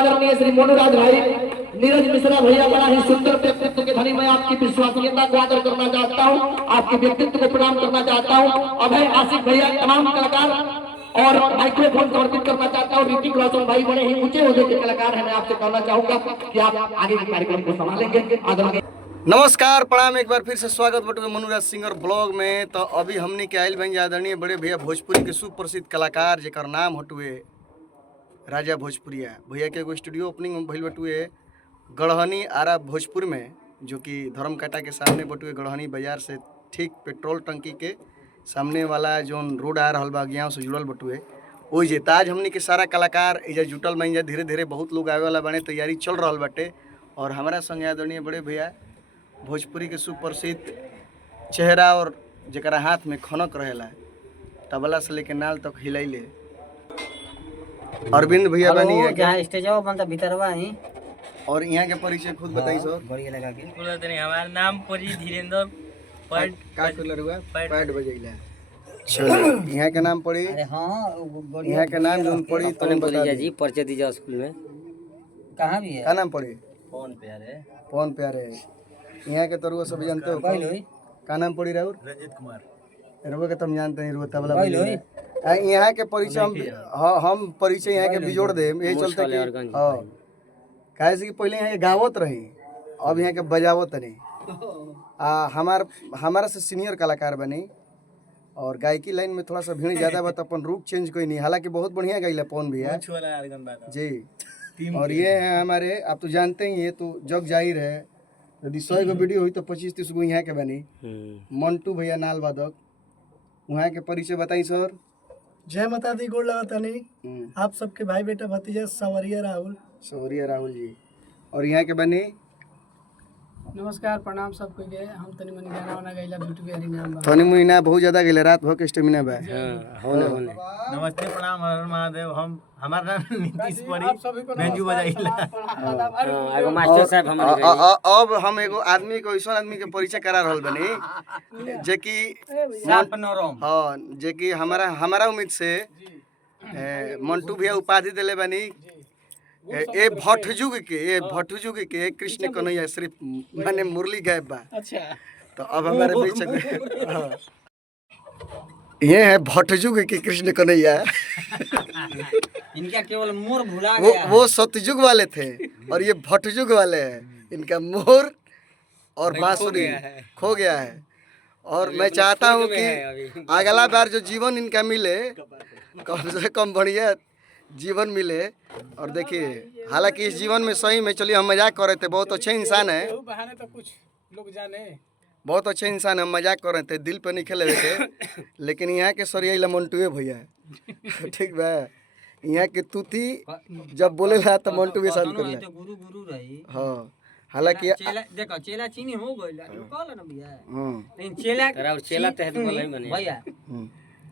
आदरणीय श्री मोनूराज भाई नीरज मिश्रा भैया, बड़ा ही सुंदर व्यक्तित्व के धनी। मैं आपकी विश्वसनीयता को आदर करना चाहता हूँ, आपके व्यक्तित्व को प्रणाम करना चाहता हूँ। अभय आशिक भैया, तमाम कलाकार और माइक्रोफोन समर्पित करना चाहता हूँ। ऋतिक रोशन भाई बड़े ही ऊंचे ओहदे के कलाकार हैं। मैं आपसे कहना चाहूंगा कि आप आगे के कार्यक्रम को संभालेंगे। आदरणीय नमस्कार प्रणाम, एक बार फिर से स्वागत बटुए मनोराज सिंगर ब्लॉग में। तो अभी हमने के आयल बन आदरणीय बड़े भैया भोजपुरी के सुप्रसिद्ध कलाकार जेकर नाम हटुए राजा भोजपुरिया भैया के एगो स्टूडियो ओपनिंग भइल बटुए गढ़हनी आरा भोजपुर में, जो कि धर्मकाटा के सामने बटुए। गढ़हनी बाजार से ठीक पेट्रोल टंकी के सामने वाला जो रोड आ रहा बा गाँव से जुड़ल बटुए वही जे ताज हमने के सारा कलाकार एजा जुटल बन जा। धीरे धीरे बहुत लोग आवे वाला बने, तैयारी चल रहा बाटे। और हमारा संग आदरणीय बड़े भैया भोजपुरी के सुप्रसिद्ध चेहरा और जरा हाथ में खनक रहेला, तबला से लेके नाल तक हिलैले अरविंद भैया बनी है जहाँ स्टेजवा बनता भीतरवा ही। और यहाँ के परिचय खुद बताई सर। बढ़िया लगा के हमारा नाम परी धीरेन्द्र पैड पैड बजैला। चलो यहाँ के नाम पड़ी। अरे हाँ, यहाँ के नाम जो पड़ी तो बता जी। परिचय दीजिए स्कूल में कहाँ भी है। का नाम पड़ी? पवन प्यारे। पवन प्यारे। यहाँ के तरुआ सब जानते हो का नाम पड़ी? राहुल रंजित कुमार। रुआ के तुम जानते हैं, रुआ तबला यहाँ के परिचय हम परिचय यहाँ के बिजोड़ दे। यही चलते कि काहे से कि पहले यहाँ के गावत रही, अब यहाँ के बजावत नहीं। हमारा से सीनियर कलाकार बनी और गायकी लाइन में थोड़ा सा भीड़ ज्यादा बा, अपन रूप चेंज कोई नहीं। हालांकि बहुत बढ़िया गाइला पवन भैया जी। और ये है हमारे, आप तो जानते ही है, तो जग जाहिर है। यदि 100 गो वीडियो हुई तो 25-30 गो यहाँ के बनी। मंटू भैया नाल वादक, वहाँ के परिचय बताई सर। जय माता दी, गोड़ लगाता नहीं आप सबके भाई बेटा भतीजा सवरिया राहुल जी। और यहाँ के बनी नमस्कार प्रणाम सबको के। हम तनी मनी गाना वाना गाइला ब्यूटी बिहारी नाम बा। तनी मुनी ना बहुत ज्यादा गेले, रात भर के स्टेमिना बा। होने नमस्ते प्रणाम, हर महादेव। हमारा नाम नीतीश परी, बेंजू बजाइला। एगो मास्टर साहब हमारे अब हम एगो आदमी को, ऐसा आदमी के परिचय करा रहल बनी जे कि हाँ, जे कि हमारा उम्मीद से मंटू भैया उपाधि दिले बनी ए भट्टजुग के कृष्ण कन्हैया सिर्फ माने मुरली गायब बा। अच्छा, तो अब हमारे बीच में ये है भट्टजुग के कृष्ण कन्हैया। इनका केवल मोर भुला गया वो सतयुग वाले थे और ये भट्टजुग वाले हैं। इनका मोर और बांसुरी खो गया है। और मैं चाहता हूँ कि अगला बार जो जीवन इनका मिले, कम से कम बढ़िया जीवन मिले। और देखिए, हालांकि इस जीवन में सही में, चलिए हम मजाक कर रहे थे, बहुत अच्छे इंसान है, तो कुछ लोग जाने बहुत अच्छे इंसान है, हम मजाक कर रहे थे, दिल पे नहीं खेले थे। लेकिन यहाँ के सरिया मंटुए भैया ठीक बा। यहाँ के तूती जब बोले ला तो मंटुए साथ कर ले। गुरु रही। हाँ, हालांकि देखो चेला चीनी हो गइल कहला ना भैया। हां, लेकिन चेला तहत बोले बने भैया।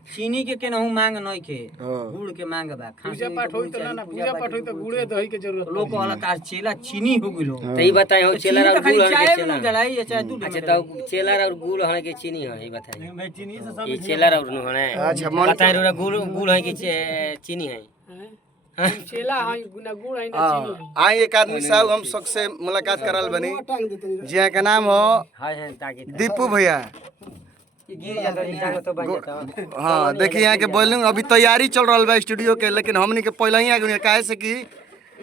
चीनी के केनहू मांग नहीं के, गुड़ के मांग बा। पूजा पाठ होई तो ना, पूजा पाठ होई तो गुड़े दही के जरूरत। लोग कहला तार चेला चीनी हो गइलो। तो ई बताई हो चेला और गुड़ हने के चेला जलाई या चाहे दूध। अच्छा, तो चेला और गुड़ हने के चीनी है, ई बताई। मैं चीनी से सब ई चेला और नु हने। अच्छा, बताई रो गुड़ है कि चीनी है? चेला है गुना गुड़ है ना चीनी है। आई एक आदमी साहब हम शौक से मुलाकात करल बनी, जिया के नाम हो दीपू भैया। हाँ, देखिए यहाँ के बोलूँ अभी तैयारी चल रहा बा स्टूडियो के, लेकिन हमने के पहले ही आ गए। काहे से कि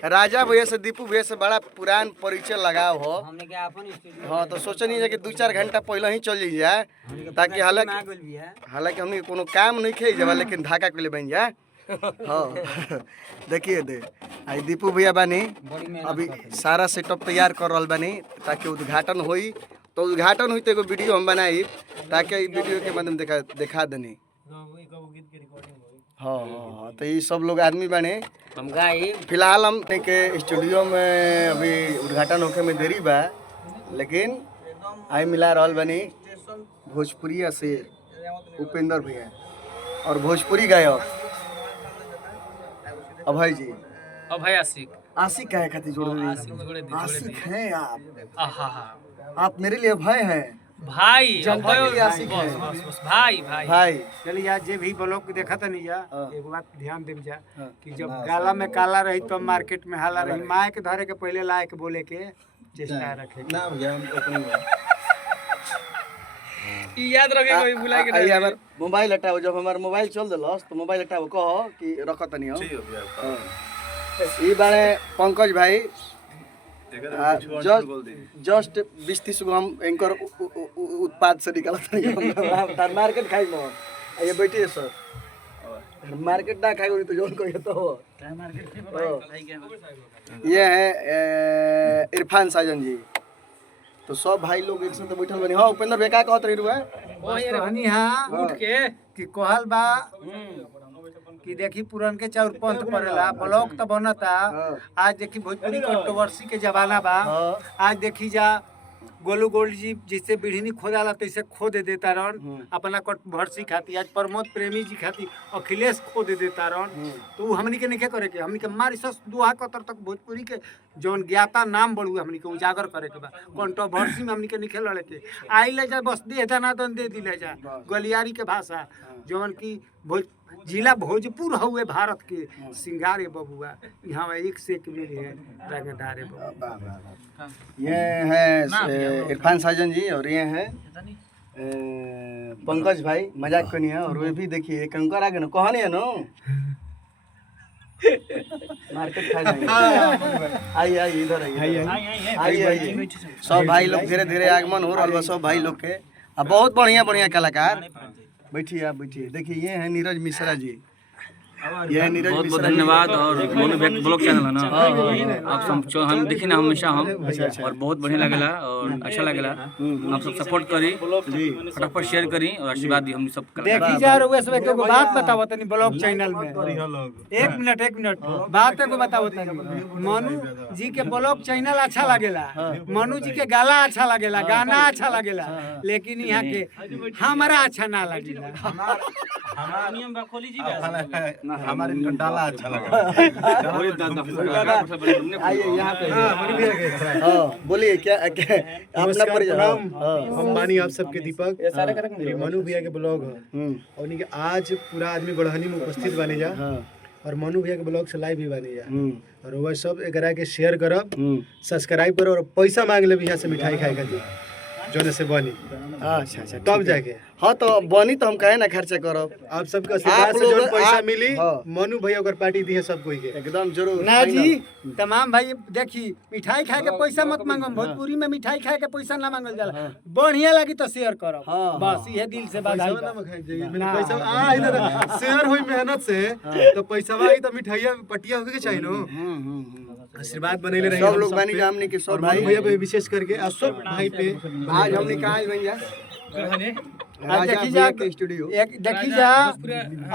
राजा भैया से दीपू भैया से बड़ा पुरान परिचय लगाव हो। हाँ, तो सोचनी है कि 2-4 घंटा पहले ही चल जाए, ताकि हालांकि हमने कोनो काम नहीं खे जब, लेकिन धाका के लिए बन जाए। हाँ देखिए दे आई दीपू भैया बानी अभी सारा सेटअप तैयार कर रहा बानी, ताकि उद्घाटन होई तो एगो वीडियो हम बनाई, ताकि वीडियो के माध्यम दिखा देनी। हाँ, तो ये सब लोग आदमी बने। हम गाई फिलहाल हम के स्टूडियो में अभी उद्घाटन होके में देरी बा, लेकिन आई मिला रहल बनी भोजपुरी से उपेंद्र भैया और भोजपुरी गायक अभय जी। अभय आशिक। आशिक का है खातिर जोड़ रही? आशिक आशिक हैं आप? आप मेरे लिए अभय हैं। भाई जनता के लिए आशिक है। बस भाई भाई भाई चलिए आज जे भी ब्लॉग देखा था नहीं जा एक बात ध्यान देव जा कि जब गाला में काला रही तो मार्केट में हाला रही माय के धरे के पहले लायक बोले के चेष्टा रखे ना भैया हम ओपनिंग याद रखे कोई भुला के आइए हमार मोबाइल हटाओ जब हमार मोबाइल चल दिलस तो मोबाइल हटाओ कहो कि रखत नहीं हो ई बारे पंकज भाई जस्ट 20-30 गो हम एंकर उत्पाद से निकालत नहीं तार मार्केट खाई न ये बैठिए सर मार्केट ना खाई तो जोन कोई तो हो ये है इरफान साजन जी तो सब भाई लोग एक साथ बैठल बनी हां उपेंद्र भैया का कहत रही रुआ हनी हां उठ के कि कहल बा कि देखी पुरन के चाउर पंथ पड़ेला ब्लॉक तो बनता आज देखी भोजपुरी कंट्रोवर्सी के जमाना बा आज देखी जा गोलू गोल्ड जी जिससे बिढ़नी खोदाला तैसे खोद देता रहन अपना कंट्रोवर्सी खाती आज प्रमोद प्रेमी जी खाती अखिलेश खोद देता रहन तो हमनी के नहीं करे के हमनी के मारी सस दुहा कतर तक भोजपुरी के जौन ज्ञाता नाम बढ़ू हमनी के उजागर करे के बा कंट्रोवर्सी में हमनी के नहीं लड़े के आई ले जा बस दे दनादन दे दिले जा गलियारी के भाषा जौन की जिला भोजपुर हुए भारत के सिंगारे बबुआ यहाँ एक से एक मिले हैं रंगदारे बबुआ ये है इरफान साजन जी और ये है पंकज भाई मजाक को नहीं है और वे भी देखिए एक अंकर आगे ना कहानी है ना मार्केट खा जाएंगे आइए आइए इधर आइए आइए सब भाई लोग धीरे धीरे आगमन हो रहा है सब भाई लोग के अब बहुत बढ़िया बढ़िया कलाकार बैठिए आप बैठिए देखिए ये है नीरज मिश्रा जी ये है नीरज बहुत बहुत धन्यवाद और मोनू भैया ब्लॉग चैनल है ना आप सब हम देखी ना हमेशा हम और बहुत बढ़िया लगेला और अच्छा लगेला आप सब सपोर्ट करी फटाफट शेयर करी और आशीर्वाद दी हम सब देखी जा रहे सब एक बात बताओ तनी ब्लॉग चैनल में एक मिनट बात को बताओ तनी मनु जी के ब्लॉग चैनल अच्छा लगेला मनु जी के गाला अच्छा लगेला गाना अच्छा लगेला लेकिन यहाँ के हमारा अच्छा ना लगेला हमारे डाला अच्छा लगा आइए यहाँ पे बोलिए क्या अपना परिचय हम मानी आप सबके दीपक ये मनु भैया के ब्लॉग है और उन्हीं के आज पूरा आदमी गढ़हनी में उपस्थित बने जा और मनु भैया के ब्लॉग से लाइव भी बने जा और वह सब एकरा के शेयर करब सब्सक्राइब करो और पैसा मांग ले यहाँ से मिठाई खाए खातिर जोने से बनी अच्छा अच्छा तब जाके हाँ तो बनी तो हम कहे ना खर्चा करब आप सबके आशीर्वाद से जो पैसा आप- मिली हाँ। मनु भैया ओकर पार्टी दिए सब कोई के एकदम जरूर ना जी तमाम भाई देखी मिठाई खाए के पैसा मत मांगो भोजपुरी में मिठाई खाए के पैसा ना मांगल जाला बढ़िया लगी तो शेयर करो बस ये दिल से बात पैसा आ इधर शेयर हुई मेहनत से तो पैसा आई तो मिठाइया पटिया होके के चाहिए नो आशीर्वाद बनेले रही सब लोग बनी जा हमने के सब मनु भाई भैया पे विशेष करके और सब भाई पे आज हमने कहा है भैया आज देखी जा के स्टूडियो एक देखी जा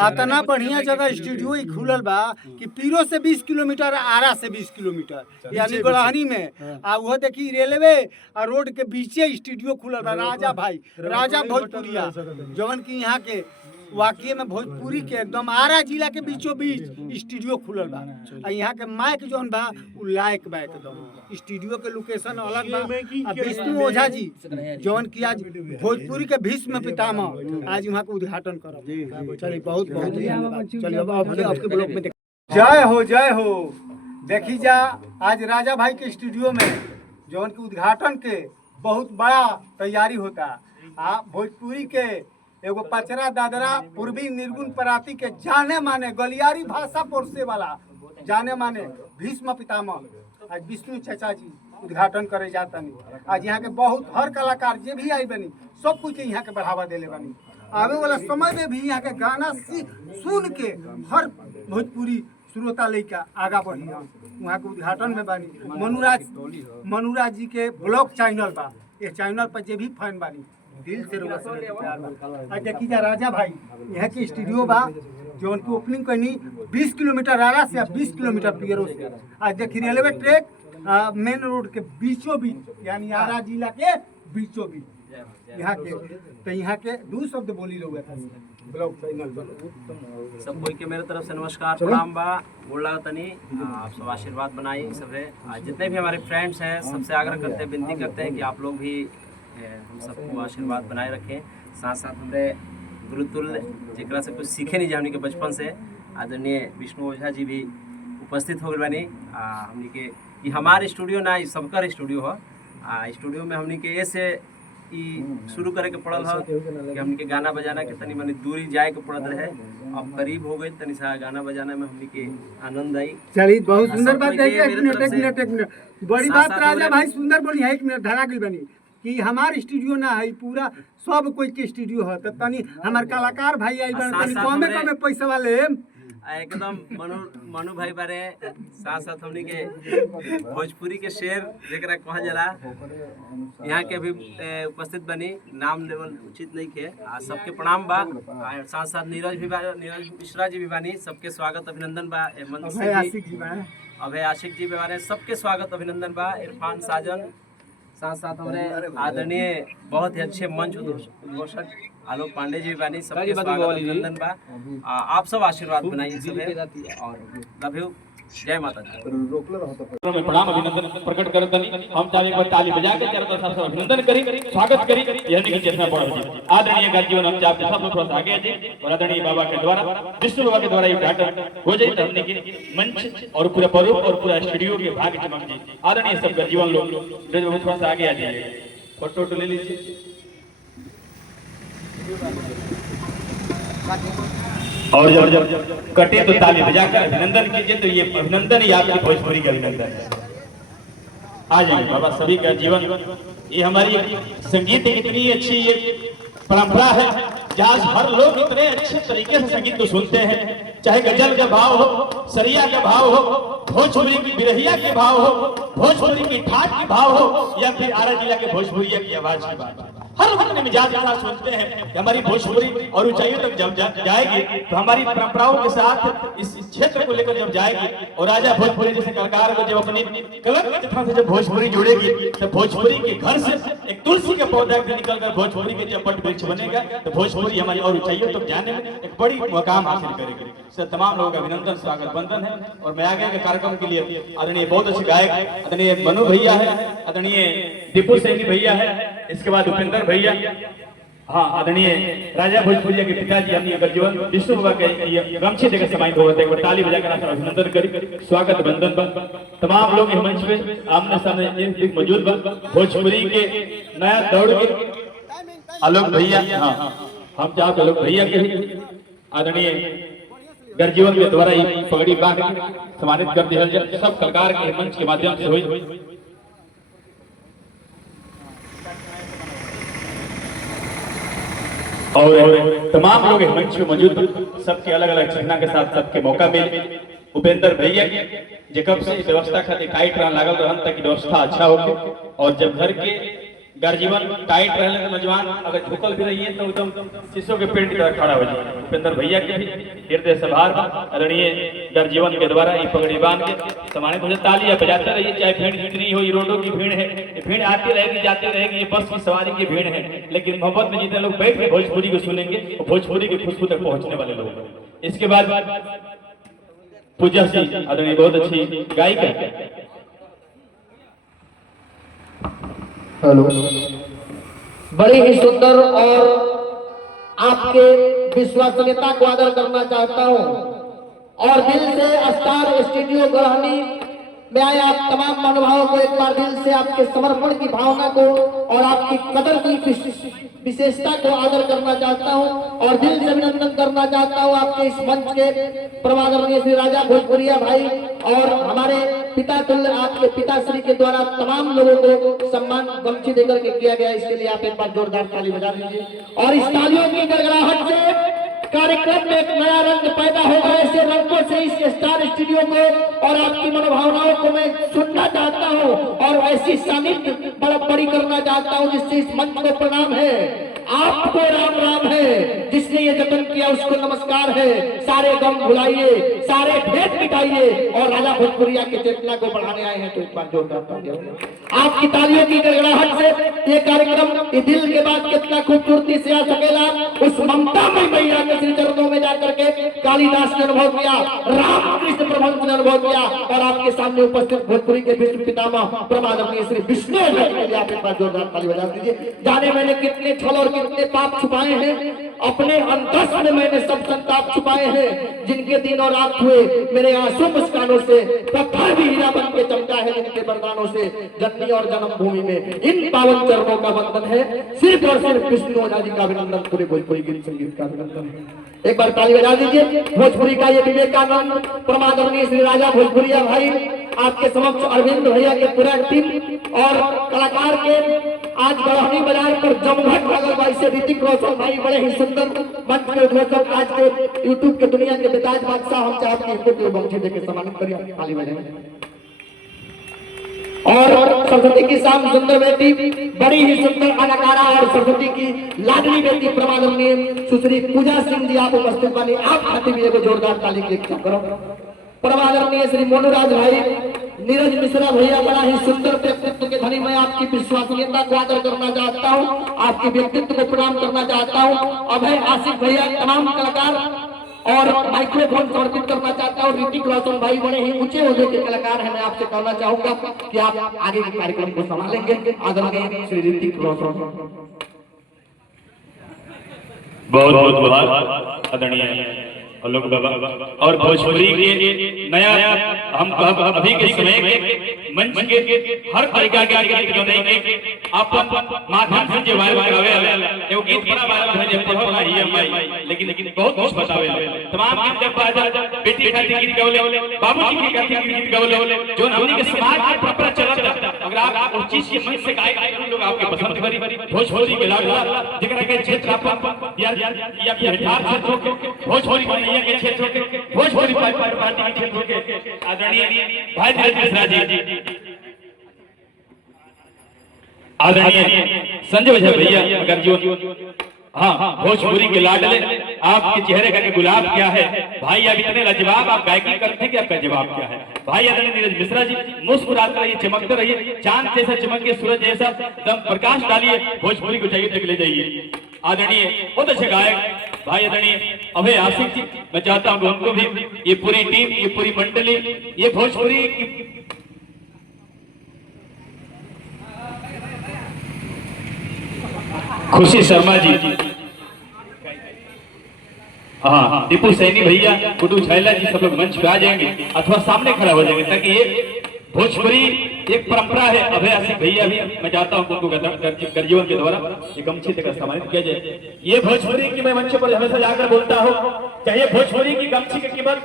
इतना बढ़िया जगह स्टूडियो ही खुलल बा कि पीरो से 20 किलोमीटर आरा से 20 किलोमीटर यानी गड़हनी में आ वो देखी रेलवे और रोड के बीचे स्टूडियो खुलल बा राजा भोजपुरिया जवन की यहाँ के वाकई में भोजपुरी के एकदम आरा जिला के बीचों बीच स्टूडियो खुलल बा आ यहाँ के माइक जौन बा उ लायक बा एकदम स्टूडियो के लोकेशन अलग बा आ विष्णु ओझा जी जौन की आज भोजपुरी के भीष्म पितामह आज वहाँ के उद्घाटन करब चलिए बहुत बहुत धन्यवाद चलिए अब आपके ब्लॉग में जय हो देखी जा आज राजा भाई के स्टूडियो में जौन के उद्घाटन के बहुत बड़ा तैयारी होता आ भोजपुरी के एगो पचरा दादरा पूर्वी निर्गुण पराती के जाने माने गलियारी भाषा पोरसे वाला जाने माने भीष्म पितामह आज विष्णु चचा जी उद्घाटन करे जाता नहीं आज यहाँ के बहुत हर कलाकार जे भी आई बनी सब कुछ के यहाँ के बढ़ावा देले बनी आवे वाला समय में भी यहाँ के गाना सुन के हर भोजपुरी श्रोता लेकर आगा बढ़ी वहाँ के उद्घाटन में बनी मनुराज जी के ब्लॉग चैनल बा ये चैनल पर जे भी फैन बानी दिल से रुआ से प्यार बा आज देखी जा राजा भाई यहाँ के स्टूडियो बा जो उनकी ओपनिंग करनी 20 किलोमीटर आरा से 20 किलोमीटर पियरो से आज देखी रेलवे ट्रैक मेन रोड के बीचों बीच यानी आरा जिला के बीचों बीच यहाँ के तो यहाँ के दो शब्द बोली लोग ब्लॉग चैनल सब कोई के मेरे तरफ से नमस्कार प्रणाम बा बोला तनी आप सब आशीर्वाद बनाई सब है जितने भी हमारे फ्रेंड्स हैं सबसे आग्रह करते हैं विनती करते हैं कि आप लोग भी हम सबको आशीर्वाद बनाए रखें। साथ साथ हमारे गुरुतुल्य जरा से कुछ सीखे नहीं हमने के बचपन से आदरणीय विष्णु ओझा जी भी उपस्थित हो गए बानी। हमने के ये हमारे स्टूडियो ना सबकर स्टूडियो हो। स्टूडियो में हमने के ऐसे शुरू करे के पड़ल है कि हमने के गाना बजाना के तनी मनी दूरी जाए के पड़त रहे। अब करीब हो गए तनी सा गाना बजाना में हमने के आनंद आई। चलिए बहुत सुंदर बात है। एक मिनट बड़ी बात राजा भाई सुंदर बोली है। 1 मिनट धरा गई बनी कि हमार स्टूडियो ना है पूरा सब कोई के स्टूडियो है। तो तनी हमार कलाकार भाई आई बन कमे पैसा वाले एकदम मनु भाई बारे साथ साथ हमने के भोजपुरी के शेर जरा कहा जला यहाँ के भी उपस्थित बनी। नाम लेवल उचित नहीं के सबके प्रणाम बा। साथ साथ नीरज मिश्रा जी भी बानी। सबके स्वागत अभिनंदन बा। अभय आशिक जी भी बारे सबके स्वागत अभिनंदन बा। इरफान साजन साथ साथ हमारे आदरणीय बहुत ही अच्छे मंच उद्घोषक आलोक पांडे जी बानी। सबके स्वागत अभिनंदन बा। आप सब आशीर्वाद बनाइए और लव यू। जय माता दी। में प्रणाम अभिनंदन प्रकट करत बनी। हम चाहे एक बार ताली बजा के चारों तरफ से अभिनंदन करी स्वागत करी। यानी कि चेतना पड़ा जी आदरणीय गर्जीवन हम चाहते सब लोग थोड़ा सा आगे जी और आदरणीय बाबा के द्वारा विष्णु बाबा के द्वारा ये उद्घाटन हो जाए। तो हमने के मंच और पूरा परोप और पूरा स्टूडियो के भाग चमक जी आदरणीय सब गर्जीवन लोग थोड़ा सा आगे आ जाइए। फोटो ले लीजिए और जब कटे तो ताली बजाकर अभिनंदन कीजिए। तो ये अभिनंदन ही आपकी भोजपुरी का अभिनंदन है। आ जाइए बाबा सभी का जीवन। ये हमारी संगीत की इतनी अच्छी ये परंपरा है जहाँ हर लोग इतने अच्छे तरीके से संगीत को सुनते हैं। चाहे गजल का भाव हो, सरिया का भाव हो, भोजपुरी की बिरहिया के भाव हो, भोजपुरी की ठाट के भाव हो या फिर आरा जिला के भोजपुरिया की आवाज की बात, हर वक्त मिजाज के साथ सुनते हैं कि हमारी भोजपुरी और ऊंचाइयों तक जब जाएगी तो हमारी परंपराओं के साथ इस क्षेत्र को लेकर जब जाएगी और राजा भोजपुरी जैसे कलाकार को जब अपनी कलम की तरह से जब भोजपुरी जुड़ेगी तो भोजपुरी के घर से एक तुलसी के पौधा से निकलकर भोजपुरी के जब पट वृक्ष बनेगा तो भोजपुरी हमारी और ऊंचाइयों तक जाने में एक बड़ी मुकाम हासिल करेगी। सर तमाम लोगों का अभिनंदन स्वागत बंधन है। और मैं आगे के कार्यक्रम के लिए आदरणीय बहुत अच्छे गायक आदरणीय मनु भैया है, आदरणीय दीपू सैनी भैया है, इसके बाद उपेंद्र भैया, हाँ आदरणीय राजा भोजपुरिया के पिताजी हमने अगर जीवन विष्णु बाबा के गमछे देकर समाहित हो गए। एक बार ताली बजाकर अभिनंदन करी स्वागत बंधन पर तमाम लोग मंच पे आमने सामने मौजूद बा। भोजपुरी के नया दौड़ के आलोक भैया, हाँ हम चाहते आलोक भैया के आदरणीय गर्जीवन के द्वारा ही पगड़ी बांध सम्मानित कर दिया जाए। सब कलाकार के मंच के माध्यम से हुई और तमाम लोग मंच पे मौजूद सबके अलग अलग चिन्ह के साथ सबके मौका मिले। उपेंद्र भैया जे कब से व्यवस्था खातिर टाइट रहने लागल तो हम तक की व्यवस्था अच्छा होके और जब घर के गर्जीवन टाइट रहने तो नौजवान अगर झुकल भी रही है तो एकदम शीशों के पेड़ की तरह खड़ा हो जाए। उपेंद्र भैया के भी हृदय से आभार आदरणीय गर्जीवन के द्वारा ये पगड़ी बांध के सम्मानित हो। तालियां बजाते रहिए चाहे भीड़ जितनी हो। ये रोडों की भीड़ है, ये भीड़ आती रहेगी जाती रहेगी, ये बस की सवारी की भीड़ है, लेकिन मोहब्बत में जितने लोग बैठ के भोजपुरी को सुनेंगे वो भोजपुरी की खुशबू तक पहुंचने वाले लोग। इसके बाद पूजा सिंह आदरणीय बहुत अच्छी गायिका, हेलो, बड़ी ही सुंदर और आपके विश्वसनीयता को आदर करना चाहता हूं और दिल से स्टार स्टूडियो गढ़हनी में आए आप तमाम महानुभावों को एक बार दिल से आपके समर्पण की भावना को और आपकी कदर की विशेषता को आदर करना चाहता हूं और दिल से अभिनंदन करना चाहता हूं आपके इस मंच के परमादरणीय श्री राजा भोजपुरिया भाई और हमारे पिता तुल्य आपके पिताश्री के द्वारा तमाम लोगों को सम्मान गमछी देकर के किया गया। इसके लिए आप एक बार जोरदार ताली बजा दीजिए और इस तालियों की गड़गड़ाहट से कार्यक्रम में एक नया रंग पैदा होगा। ऐसे रंगों से इस स्टार स्टूडियो को और आपकी मनोभावनाओं को मैं सुनना चाहता हूं और ऐसी सानिध्य बड़ी करना चाहता हूं जिससे इस मंच को प्रणाम है, आपको राम राम है, जिसने ये जतन किया उसको नमस्कार है। सारे गम भुलाइए, सारे भेद मिटाइए और राजा भोजपुरिया की चेतना को बढ़ाने आए हैं तो एक बार जोरदार तालियां। आपकी तालियों की गड़गड़ाहट से ये कार्यक्रम दिल के बाद कितना खूबसूरती से आ सकेला उस ममता में मैया के श्री चरणों में जाकर के कालिदास ने अनुभव किया, रामकृष्ण परमहंस ने अनुभव किया, और आपके सामने उपस्थित भोजपुरी के विश्व पितामह परमानंदीय श्री विष्णु ओझा जी के लिए आप एक बार जोरदार ताली बजा दीजिए। जाने मैंने कितने छल और कितने पाप छुपाए हैं, अपने अंतस में मैंने सब संताप छुपाए हैं, जिनके दिन और रात हुए मेरे आंसू मुस्कानों से, पत्थर भी हीरा बन के चमका है जिनके वरदानों से, जननी और जन्मभूमि में इन पावन चरणों का वंदन है, सिर्फ और सिर्फ विष्णु ओझा जी का अभिनंदन, पूरे भोजपुरी गीत संगीत का अभिनंदन है। एक बार ताली बजा दीजिए। भोजपुरी का ये विवेकानंद परमादरणीय श्री राजा भोजपुरिया भाई आपके समक्ष अरविंद भैया के पूरा टीम और कलाकार के आज गढ़हनी बाजार पर जमघट लगल भाई से ऋतिक रोशन भाई बड़े ही सुंदर मंच के उद्घाटन आज के यूट्यूब के दुनिया के बेताज बादशाह हम चाहते हैं इनको बंशी देकर सम्मानित करिए, ताली बजाएं। और सरस्वती की शाम सुंदर बेटी, बड़ी ही सुंदर अदाकारा और सरस्वती की लाडली बेटी परमादरणीय सुश्री पूजा सिंह जी आप उपस्थित बने, आप खातिर भी एक जोरदार ताली की इच्छा करो। परमादरणीय श्री मोनूराज भाई, नीरज मिश्रा भैया बड़ा ही सुंदर व्यक्तित्व के धनी, मैं आपकी विश्वसनीयता को आदर करना चाहता हूँ, आपके व्यक्तित्व को प्रणाम करना चाहता हूँ। अभय आसिफ भैया, तमाम कलाकार और माइक्रोफोन समर्पित करना चाहता हूँ। ऋतिक रोशन भाई बड़े ही ऊंचे ओहदे के कलाकार हैं, मैं आपसे कहना चाहूंगा कि आप आगे के कार्यक्रम को संभालेंगे। आदरणीय श्री ऋतिक रोशन। बहुत बहुत आदरणीय लोग बाबा और भोजपुरी के नया हम अभी के समय के मंच के हर तरीका के गीत जो नहीं अपन माध्यम से जो वायरल करावे एगो गीत बड़ा वायरल है जब पढ़ो ना ही भाई, लेकिन बहुत कुछ बतावे तमाम गीत जब बाजा बेटी खातिर गीत गावले, बाबूजी की खातिर गीत गावले, जो हमनी के समाज में परंपरा चलत है। अगर आप उस चीज के मन से गाए लोग आपके पसंद करी भोजपुरी के लागला जेकरा के क्षेत्र अपन या बिहार से भोजपुरी के क्षेत्र के भोजपुरी पार्टी के क्षेत्र के आदरणीय भाई धीरज मिश्रा जी, आदरणीय संजय ओझा भैया, अगर जो हाँ भोजपुरी के लाडले आपके चेहरे का गुलाब क्या है भाई, अब इतने लाजवाब आप गायकी करते हैं कि आपका जवाब क्या है भाई। आदरणीय नीरज मिश्रा जी, मुस्कुराते रहिए, चमकते रहिए, चांद जैसा चमकिए, सूरज जैसा दम प्रकाश डालिए, भोजपुरी को चाहिए तक ले जाइए। आदरणीय बहुत अच्छे गायक भाई आदरणीय अभय आसिफ जी, मैं चाहता हूँ उनको भी, ये पूरी टीम, ये पूरी मंडली, ये भोजपुरी की खुशी शर्मा जी, हाँ दीपू सैनी भैया, गुड्डू छैला जी, सब लोग मंच पे आ जाएंगे अथवा सामने खड़ा हो जाएंगे, ताकि ये भोजपुरी एक परंपरा है। अभय आसिफ भैया भी मैं चाहता हूँ उनको गर्जीवन के द्वारा एक गमछी देकर सम्मानित किया जाए। ये भोजपुरी की मैं मंच पर हमेशा जाकर बोलता हूँ, चाहे भोजपुरी की गमछी की कीमत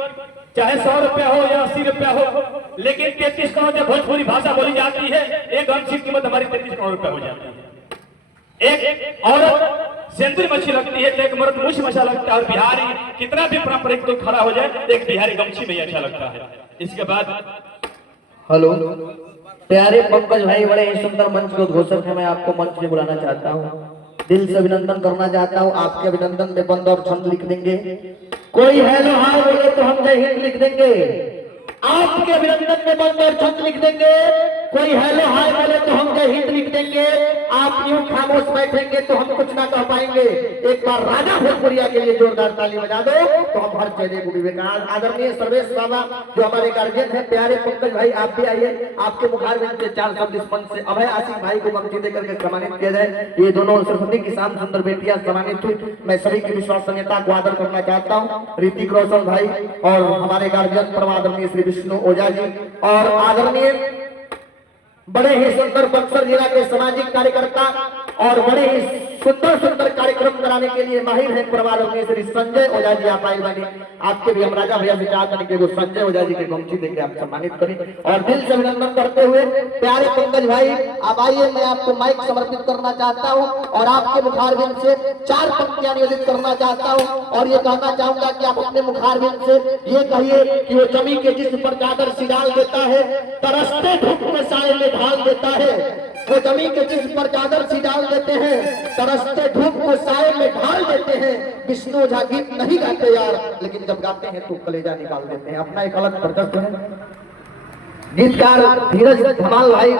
चाहे 100 रुपया हो या 80 रुपया हो, लेकिन 33 करोड़ जब भोजपुरी भाषा बोली जाती है, एक गमछी की कीमत हमारी 33 करोड़ रुपया हो जाती है। एक औरत सेंदूर मच्छी लगती है तो एक मर्द मुछ मछा लगता है, और बिहारी कितना भी पारंपरिक तो खड़ा हो जाए, एक बिहारी गमछी में अच्छा लगता है। इसके बाद हेलो प्यारे पंकज भाई, बड़े ही सुंदर मंच को घोषक है, मैं आपको मंच में बुलाना चाहता हूँ, दिल से अभिनंदन करना चाहता हूँ। आपके अभिनंदन में बंद और छंद लिख देंगे, कोई हेलो हाय बोले तो हम जय हिंद लिख देंगे। आपके अभिनंदन में बंद और छंद लिख देंगे, कोई हेलो हाय बोले तो हम जय हिंद लिख देंगे। आप यूं खामोश बैठेंगे तो हम कुछ ना कह पाएंगे। एक बार राजा भोजपुरिया के लिए जोरदार ताली बजा दो तो हम हर चेहरे को विवेकानंद। आदरणीय सर्वेश बाबा जो हमारे गार्जियन है, प्यारे पंकज भाई आप भी आइए, आपके मुखारबिंद से 4 शब्द इस मंच से अभय आसिफ भाई को गमछी देकर के सम्मानित किया जाए। ये दोनों सरस्वती की शाम सुंदर बेटियां सम्मानित हुई, मैं सभी की विश्वसनीयता को आदर करना चाहता हूँ। ऋतिक रोशन भाई और हमारे गार्जियन परमादरणीय श्री विष्णु ओझा जी और आदरणीय बड़े ही सुंदर बक्सर जिला के सामाजिक कार्यकर्ता और बड़े ही सुंदर सुंदर कार्यक्रम कराने के लिए माहिर हैं परमादरणीय श्री संजय ओझा जी। आप आए बने, आपके भी हम राजा भैया से चाहते हैं कि वो संजय ओझा जी के गमछी देकर आप सम्मानित करें और दिल से अभिनंदन करते हुए प्यारे पंकज भाई आप आइए, मैं आपको माइक समर्पित करना चाहता हूँ और आपके मुखारबिंद से 4 पंक्तियां निवेदित करना चाहता हूँ और ये कहना चाहूंगा कि आप अपने मुखारबिंद से ये कहिए कि वो जमी के जिस्म पर चादर सी डाल देता है, तरसते धूप में साए में ढाल देता है। वो जमी के जिस्म पर चादर सी डाल देते हैं, तरसते धूप को साए में ढाल देते हैं। विष्णु ओझा गीत नहीं गाते यार, लेकिन जब गाते हैं तो कलेजा निकाल देते हैं। अपना एक अलग प्रदर्शन है। गीतकार धीरज धमाल भाई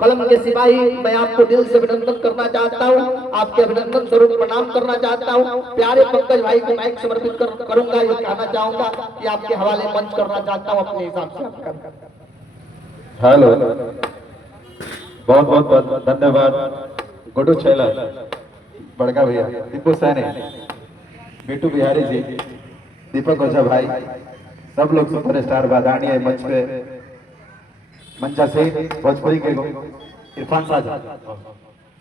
कलम के सिपाही, मैं आपको दिल से अभिनंदन करना चाहता हूँ, आपके अभिनंदन स्वरूप प्रणाम करना चाहता हूँ। प्यारे पंकज भाई को माइक समर्पित करूंगा, ये कहना चाहूंगा कि आपके हवाले मंच करना चाहता हूँ अपने हिसाब से। हेलो, बहुत बहुत धन्यवाद गुड्डू छैला, बड़का भैया, दीपू सैनी, बिट्टू बिहारी जी, दीपक ओझा भाई, सब लोग सुपरस्टार बादानी मंच पे, मंचा से भोजपुरी के इरफान साजा,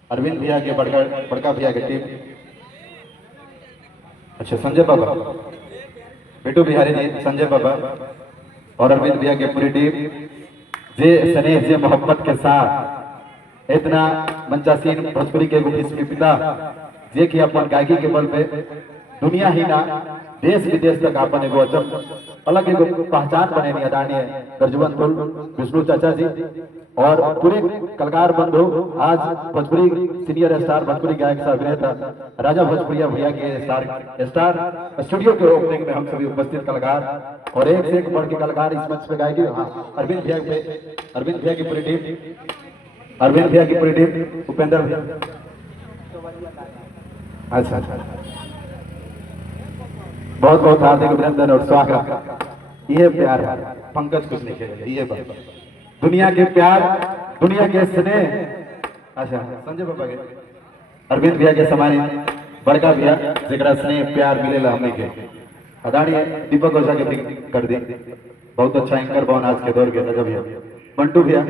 अरविंद भैया के बड़का भैया के टीम, अच्छा संजय बाबा, बिट्टू बिहारी जी, संजय बाबा और अरविंद भैया की पूरी टीम, जे स्नेह जे मोहब्बत के साथ इतना मंचासीन भोजपुरी के विश्व पिता जे कि अपन गायकी के बल पे दुनिया ही ना देश विदेश तक अपन एगो अलग एगो पहचान बने आदरणीय गर्जवन तुल विष्णु चाचा जी और पूरे कलाकार बंधु, आज भोजपुरी सीनियर स्टार भोजपुरी गायक से अभिनेता राजा भोजपुरिया भैया के स्टार स्टूडियो के ओपनिंग में हम सभी उपस्थित कलाकार और एक से एक बढ़ के कलाकार इस मंच पे गाएगी। अरविंद भैया की पूरी टीम, उपेंद्र भैया, अच्छा बहुत बहुत हार्दिक अभिनंदन और स्वागत। ये प्यार है, पंकज कुछ नहीं कहेगा, ये बात दुनिया के प्यार, दुनिया के स्नेह। अच्छा संजय बाबा के अरविंद भैया के समानी बड़का भैया जरा स्नेह प्यार मिलेला हमने के आदरणीय दीपक ओझा के कर दी, बहुत अच्छा एंकर बन आज के दौर के रजब भैया, मंटू भैया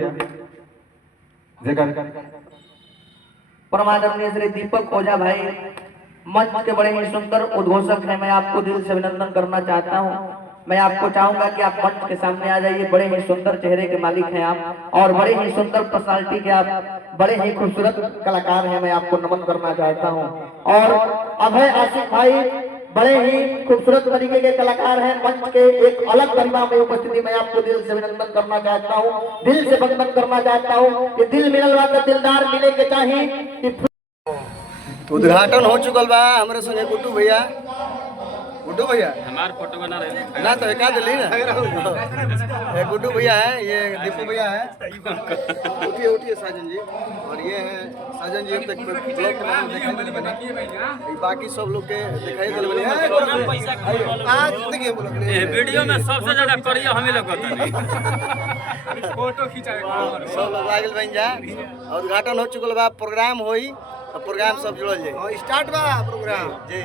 परमादरणीय श्री दीपक ओझा भाई मंच के बड़े ही सुंदर उद्घोषक हैं, मैं आपको दिल से अभिनंदन करना चाहता हूं। मैं आपको चाहूंगा कि आप मंच के सामने आ जाइए, बड़े ही सुंदर चेहरे के मालिक हैं आप और बड़े ही सुंदर पर्सनालिटी के आप बड़े ही खूबसूरत कलाकार हैं, मैं आपको नमन करना चाहता हूं। और अभय आसिफ भाई बड़े ही खूबसूरत तरीके के कलाकार हैं, मंच के एक अलग गरिमा में उपस्थिति मैं आपको दिल से अभिनंदन करना चाहता हूँ, दिल से वंदन करना चाहता हूँ। ये दिल मिलल बा तो दिलदार मिले के चाहिए। उद्घाटन हो चुकल बा हमारे संगे गुड्डू भैया हमार फोटो बना रहे ना तो एका दिल्ली ना ये गुड्डू भैया है, ये दीपू भैया है, उठिए साजन जी, और ये है साजन जी, अब तक ब्लॉग के नाम दिखाई दे बने, बाकी सब लोग के दिखाई दे बने। आज देखिए वीडियो में सबसे ज्यादा करिए हमें लोग फोटो खिंचावे सब लोग लागल बन जा। और उद्घाटन हो चुकल बा, प्रोग्राम होई, प्रोग्राम सब जुड़ल जाए, स्टार्ट बा प्रोग्राम जी।